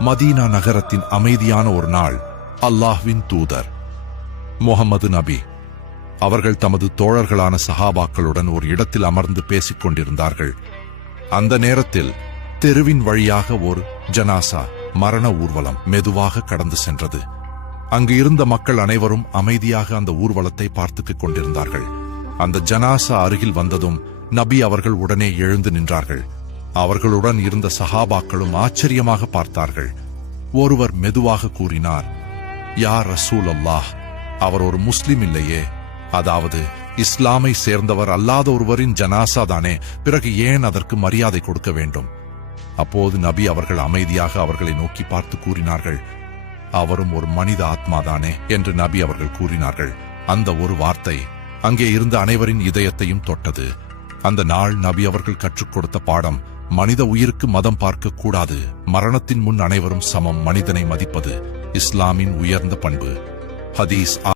Medina நகரத்தின் அமைதியான ஒரு நாள். அல்லாஹ்வின் தூதர் முஹம்மது நபி அவர்கள் தமது தோழர்களான சஹாபாக்களுடன் ஒரு இடத்தில் அமர்ந்து பேசிக் கொண்டிருந்தார்கள். அந்த நேரத்தில் தெருவின் வழியாக ஒரு ஜனாசா மரண ஊர்வலம் மெதுவாக கடந்து சென்றது. அங்கு இருந்த மக்கள் அனைவரும் அமைதியாக அந்த ஊர்வலத்தை பார்த்துக் கொண்டிருந்தார்கள். அந்த ஜனாசா அருகில் வந்ததும் நபி அவர்கள் உடனே எழுந்து நின்றார்கள். அவர்களுடன் இருந்த சஹாபாக்களும் ஆச்சரியமாக பார்த்தார்கள். ஒருவர் மெதுவாக கூறினார், யா ரசூல் அல்லாஹ், அவர் ஒரு முஸ்லிம் இல்லையே, அதாவது இஸ்லாமை சேர்ந்தவர் அல்லாத ஒருவரின் ஜனாசா தானே, பிறகு ஏன் அதற்கு மரியாதை கொடுக்க வேண்டும்? அப்போது நபி அவர்கள் அமைதியாக அவர்களை நோக்கி பார்த்து கூறினார்கள், அவரும் ஒரு மனித ஆத்மாதானே என்று நபி அவர்கள் கூறினார்கள். அந்த ஒரு வார்த்தை அங்கே இருந்த அனைவரின் இதயத்தையும் தொட்டது. அந்த நாள் நபி அவர்கள் கற்றுக் கொடுத்த பாடம், மனித உயிருக்கு மதம் பார்க்க கூடாது, மரணத்தின் முன் அனைவரும் சமம், மனிதனை மதிப்பது இஸ்லாமின் உயர்ந்த பண்பு. ஹதீஸ்